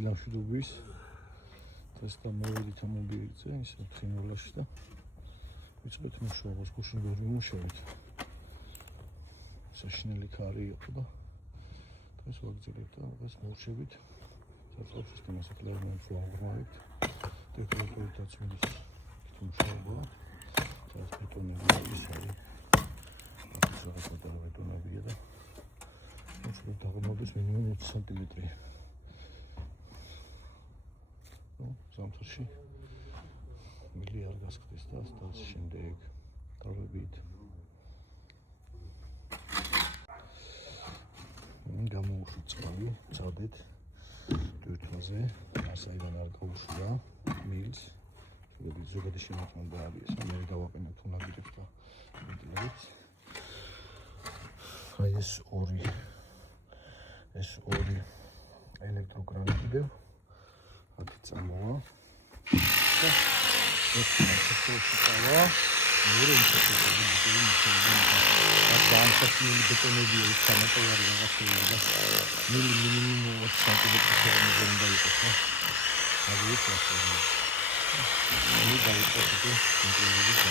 დილამშვიდობის დღეს გამოვედით ამ ობიექტზე, ისე ფრინველაში და ვიწყეთ მუშაობას, გუშინ ვერ ვიმუშავეთ. საშინელი ქარი იყო და დღეს ვაგრძელებთ და დღეს მოვშევით. საწყობს სისტემას აკლავენ ფლავგმავით. დეკორატორითაც მიდის მუშაობა. зараз ბეტონები ის არის. ეს რაღაც პატარა ბეტონებია და მუშაობა დაღმავდეს მინიმუმ 1 სანტიმეტრი. ზამთარში მილი არ გასხდეს და ასთან შემდეგ დავებით. გამოუშვით წყალი, წავდეთ ტვირთვაზე, ასაიდან არ გაუშვია მილს. ზოგადი შემოწმება არის, მე დავაყენებ თუნაგირებს და ვიდლებით. აი ეს ორი ელექტროკრანი კიდევ აქ წამოვა და ეს მასშტაბია მეორე ინტერესები ბეტონებია ის სამატოვარი რაღაცაა და მინიმუმ 20 სანტიმეტრი შეღებილი უნდა იყოს და აგეთ ასე მე დაიწყოთ ინტერვიუს და